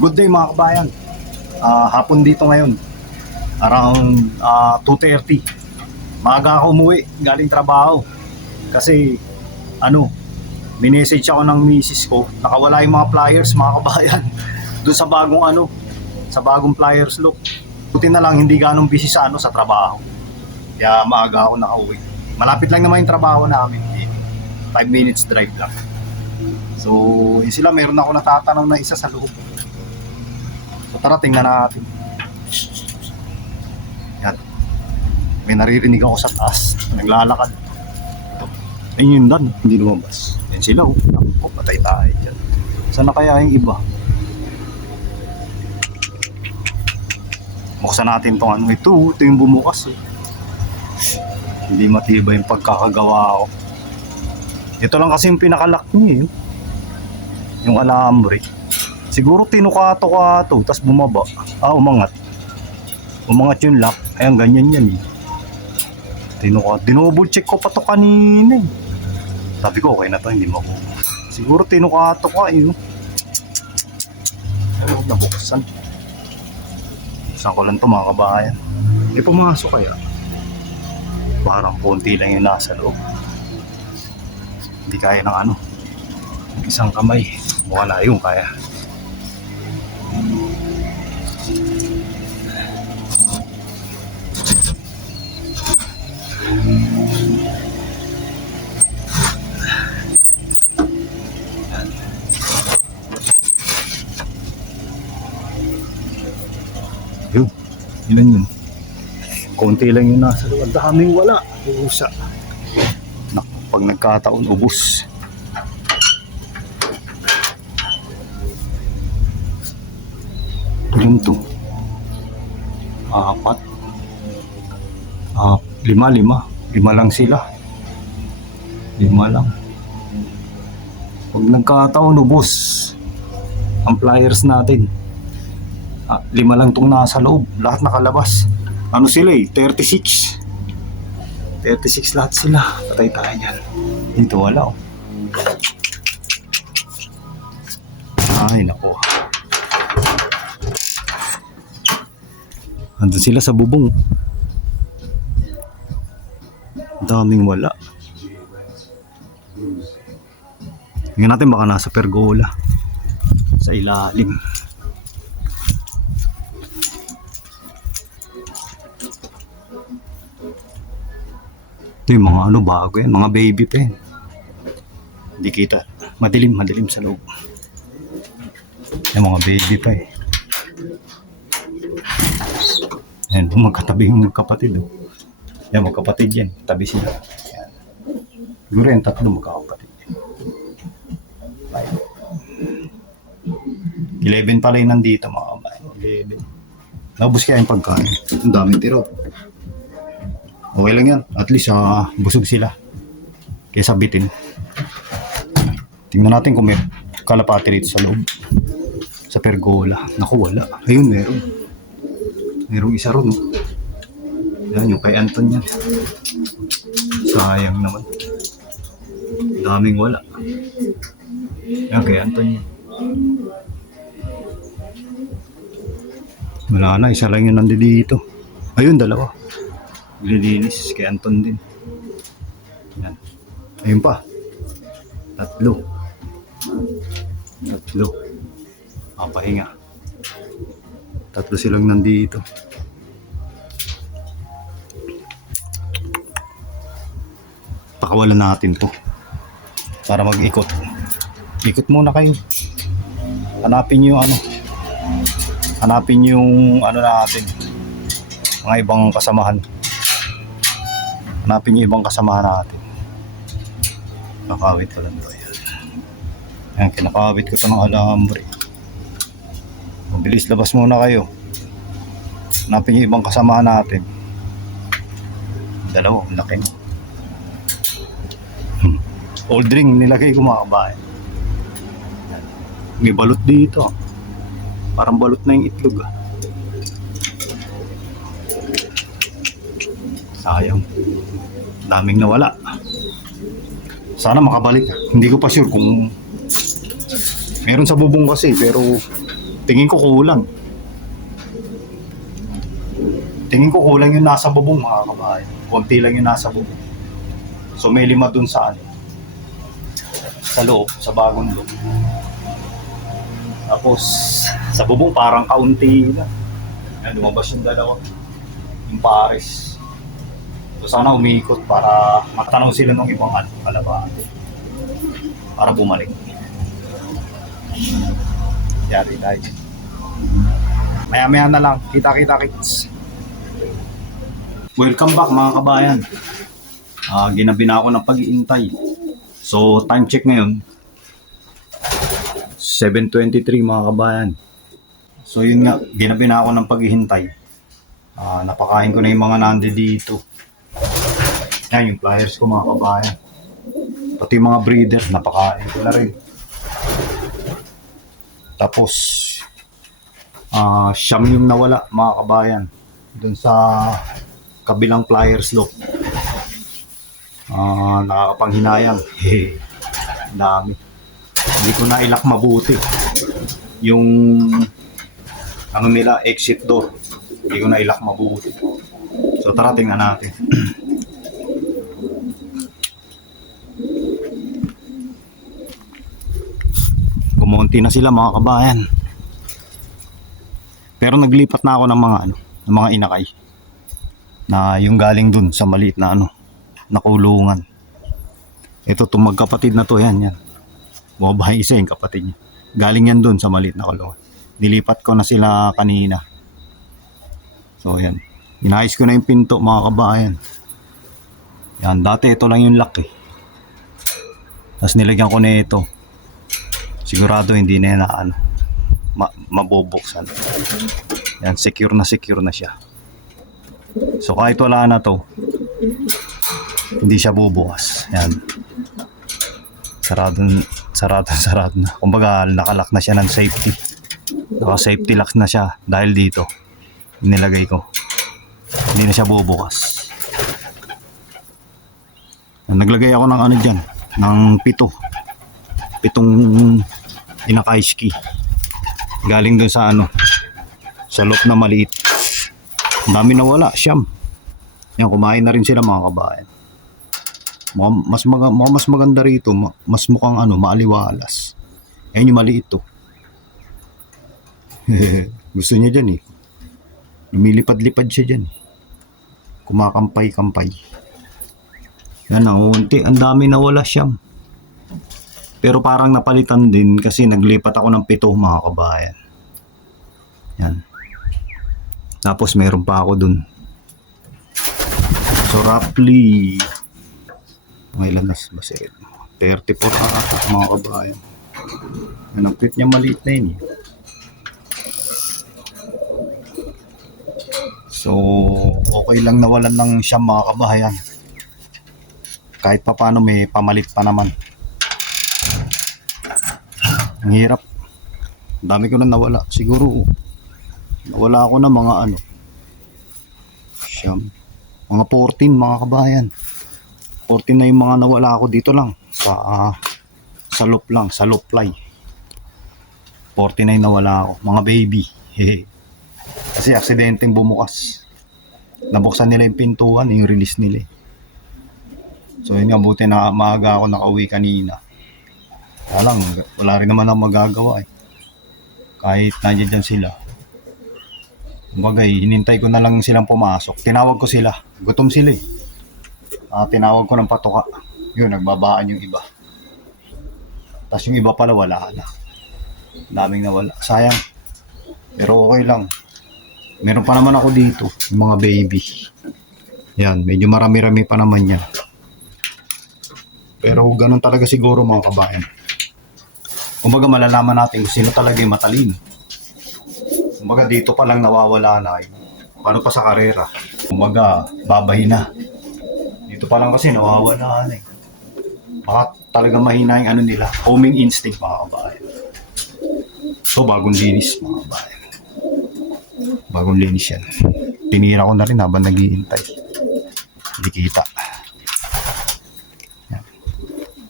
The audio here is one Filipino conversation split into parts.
Good day mga kabayan. Hapon dito ngayon. Around 2:30. Maaga ako umuwi galing trabaho. Kasi minessage ako ng misis ko. Nakawala yung mga flyers mga kabayan. Doon sa bagong flyers look. Buti na lang hindi ganong busy sa trabaho. Kaya maaga ako nakauwi. Malapit lang naman yung trabaho namin. 5 minutes drive lang. So, yun sila, meron ako natatanong na isa sa loob. So, tara, tingnan natin. Yan. May naririnig ako sa taas. Naglalakad. Ito. Ayun yun dan, hindi lumabas. Yan sila, oh. Ako, patay tayo dyan. Saan na kaya yung iba? Buksan natin itong ito. Ito yung bumukas. Hindi matibay yung pagkakagawa ko. Ito lang kasi yung pinakalock niya. Yung alambre. Siguro tinukato-kato, tapos bumaba. Umangat. Umangat yung lock. Ayan, ganyan yan eh. Dinouble check ko pa to kanina eh. Sabi ko, okay na to, hindi mo ako. Siguro tinukato ka eh. Ay, huwag nabuksan. Buksan ko lang to mga kabayan. Pumasok kaya. Parang konti lang yung nasa loob. Hindi kaya ng isang kamay. Mukha na yung kaya. Yun. Yun. Konti lang yung nasa loob. Ang daming wala. Usa. Pag nagkataon, ubos. Yun to. 4. 5 lang sila. 5 lang. Pag nagkataon, ubos. Ang flyers natin. 5 lang itong nasa loob. Lahat nakalabas. Sila 36. 36 lahat sila. Patay tayo dyan. Dito wala oh. Ay naku. Andun sila sa bubong. Daming wala. Tingnan natin baka nasa pergola. Sa ilalim. Ito yung mga bago yan. Mga baby pa yan. Hindi kita. Madilim sa loob. Yung mga baby pa eh. Ayan, magkatabi yung magkapatid oh. Yan, magkapatid yan. Tabi sila. Ayan. Siguro yung 3 magkakapatid. 11 pala yung nandito mga kabayan. 11. Naubos kaya yung pagkain. Ang daming tiro. Okay lang yan. At least busog sila. Kaya sabitin. Tingnan natin kung may kalapati rito sa loob. Sa pergola. Naku, wala. Ayun, meron. Merong isa ron. Yan, yung kay Anton yan. Sayang naman. Daming wala. Yan, kay Anton yan. Wala na, isa lang yung nandito. Ayun, 2. Lilinis kay Anton din. Yan. Ayun pa. 3. Pahinga. 3 silang nandito. Pakawalan natin to para mag-ikot. Ikot muna kayo. Hanapin yung natin. Mga ibang kasamahan. Hanapin yung ibang kasamahan natin. Nakawit ko lang to. Yan, kinakawit ko ito ng alambre. Mabilis, labas muna kayo. Hanapin yung ibang kasamahan natin. 2, laki. Old ring nilagay ko mga kabayan. May balot dito. Parang balot na yung itlog Sayang. Daming nawala. Sana makabalik. Hindi ko pa sure kung meron sa bubong kasi, pero Tingin ko kulang. Tingin ko kulang yung nasa bubong mga kabayan. Konti lang yung nasa bubong. So may 5 dun sa ano, sa loob, sa bagong loob. Tapos sa bubong parang kaunti na. Yan, lumabas yung dalawa. Yung pares. So sana umiikot para matanaw sila ng ibang ano, kalabate. Para bumalik. Yari tayo. Maya-maya na lang. Kita-kita kids. Welcome back mga kabayan. Ginabi na ako ng pag-iintay. So time check ngayon 7:23 mga kabayan. So yun nga, ginabi na ako ng paghihintay. Napakain ko na yung mga nandi dito. Yan yung pliers ko mga kabayan. Pati yung mga breeder, napakain ko na rin. Tapos siyam yung nawala mga kabayan dun sa kabilang pliers loop. Nakakapanghinayang. Dami. Hindi ko na ilak mabuti yung ano nila, exit door. Hindi ko na ilak mabuti. So tara tingnan natin. Kumonti na sila mga kabayan. Pero naglipat na ako ng mga ano, ng mga inakay na yung galing dun sa maliit na ano, nakulungan. Ito itong magkapatid na to, yan. Bumaba isa yung kapatid niya. Galing yan dun sa maliit na kulungan. Nilipat ko na sila kanina. So yan. Inayos ko na yung pinto mga kabayan. Yan, dati ito lang yung lock eh. Tapos nilagyan ko na ito. Sigurado hindi na yan na ano, mabubuksan. Yan, secure na siya. So kahit wala na to, hindi siya bubukas. Yan. Sarado na. Kumbaga nakalock na siya ng safety. Naka-safety lock na siya dahil dito nilagay ko. Hindi na siya bubukas. Naglagay ako ng ano dyan, ng pitong inakaiski. Galing dun sa ano, sa loob na maliit. Ang dami nawala, siyam. Yan, kumain na rin sila mga kabayan. Mas maganda rito, mas mukhang ano, maaliwalas. Ayan yung maliit to. Gusto niya dyan eh. Lumilipad-lipad siya dyan. Kumakampay-kampay. Yan, ang dami nawala siyam. Pero parang napalitan din kasi naglipat ako ng 7 mga kabayan. Yan. Tapos meron pa ako dun. So roughly may lanas ba siya? 34 ata mga kabayan. Yan ang pit niya, maliit na yun eh. So okay lang nawalan ng siyam mga kabayan. Kahit pa paano may pamalit pa naman. Ang hirap. Ang dami ko na nawala. Siguro nawala ako na mga ano, siyam, mga 14 mga kabayan. 14 na yung mga nawala ako dito lang sa loop lang, sa loop fly. 14 na yung nawala ako, mga baby. Kasi aksidenteng bumukas. Nabuksan nila yung pintuan, yung release nila. So yun nga, buti na maaga ako nakauwi kanina. Wala rin naman ang magagawa eh. Kahit nandiyan dyan sila. Kumbaga hinintay ko na lang silang pumasok. Tinawag ko sila. Gutom sila eh. Tinawag ko ng patuka. Yun, nagbabaan yung iba. Tapos yung iba pala wala na. Daming nawala. Sayang. Pero okay lang. Meron pa naman ako dito. Yung mga baby. Yan, medyo marami-rami pa naman yan. Pero ganun talaga siguro mga kabayan. Kumbaga malalaman natin kung sino talaga yung matalino. Kumbaga dito pa lang nawawala na. Paano pa sa karera? Kumbaga babay na. Dito pa lang kasi nawawala na eh. Baka talaga mahina yung ano nila, homing instinct mga kabayan. So bagong linis mga kabayan. Bagong linis yan. Tinira ko na rin habang naghihintay. Hindi kita. Yan.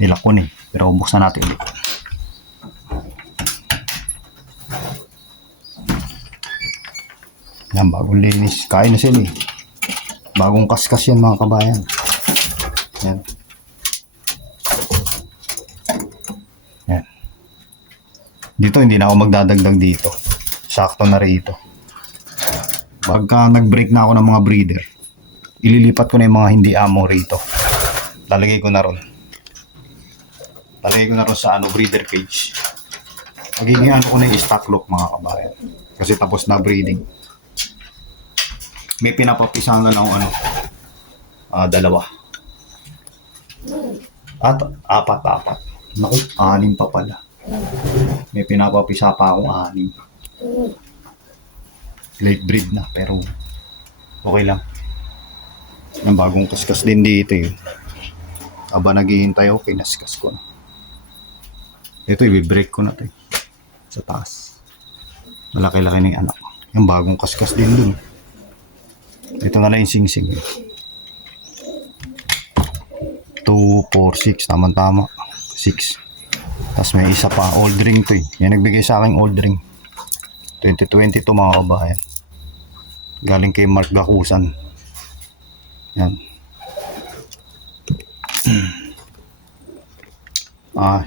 Nilak ko na eh. Pero buksan natin ulit. Yan, bagong linis. Kain na sila eh. Bagong kaskas yan mga kabayan. Yan. Yan. Dito hindi na ako magdadagdag dito. Sakto na rito. Pagka nag-break na ako ng mga breeder, ililipat ko na yung mga hindi amo rito. Lalagay ko na ron. Lalagay ko na ron sa breeder cage. Magiging ko na yung stock lock mga kabayan. Kasi tapos na breeding. May pinapapisahan na akong dalawa. At apat. Naku, 6 pa pala. May pinapapisa pa akong 6. Late breed na pero okay lang. Ang bagong kaskas din dito yun. Aba naghihintay ako, kinaskas ko na. Ito i-break ko na ito sa taas. Malaki-laki na yung anak. Yung bagong kaskas din dun. Ito na lang yung sing-sing. 2, 4, 6. Tama-tama. 6. Tapos may isa pa. Old ring to eh. Yan nagbigay sa akin old ring. 2020 to mga kabayan. Galing kay Mark Gakusan. Yan.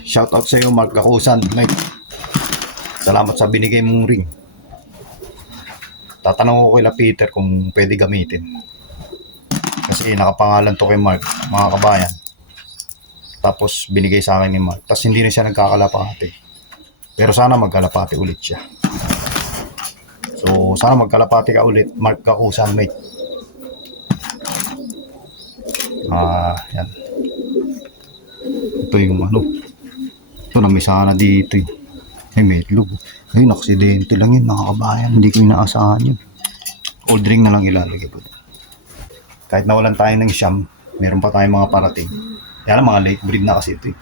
Shout out sa iyo Mark Gakusan. Mate. Salamat sa binigay mong ring. Tatanong ko kay Peter kung pwede gamitin. Kasi nakapangalan to kay Mark, mga kabayan. Tapos binigay sa akin ni Mark. Tapos hindi na siya nagkakalapati. Pero sana magkalapati ulit siya. So sana magkalapati ka ulit, Mark Gakusan, mate. Yan. Ito yung Ito na may sana dito eh. Ay, may itlog. Ayun, aksidente lang yun mga kabayan. Hindi ko inaasahan yun. Old ring na lang ilalagay ko. Kahit nawalan tayo ng siyam, meron pa tayong mga parating. Yan mga late breed na kasi ito eh.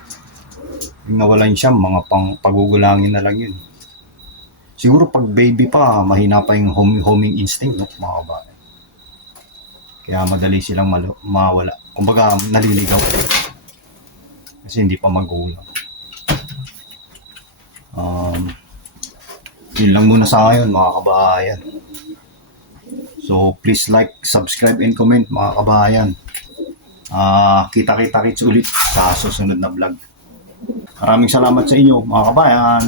Yung nawalan siyam, mga pagugulangin na lang yun. Siguro pag baby pa, mahina pa yung homing instinct, no? Mga kabayan. Kaya madali silang mawala. Kumbaga, naliligaw. Kasi hindi pa magulang. Yun lang muna sa ngayon mga kabayan. So please like, subscribe, and comment mga kabayan. Kita-kita kits ulit sa susunod na vlog. Maraming salamat sa inyo mga kabayan.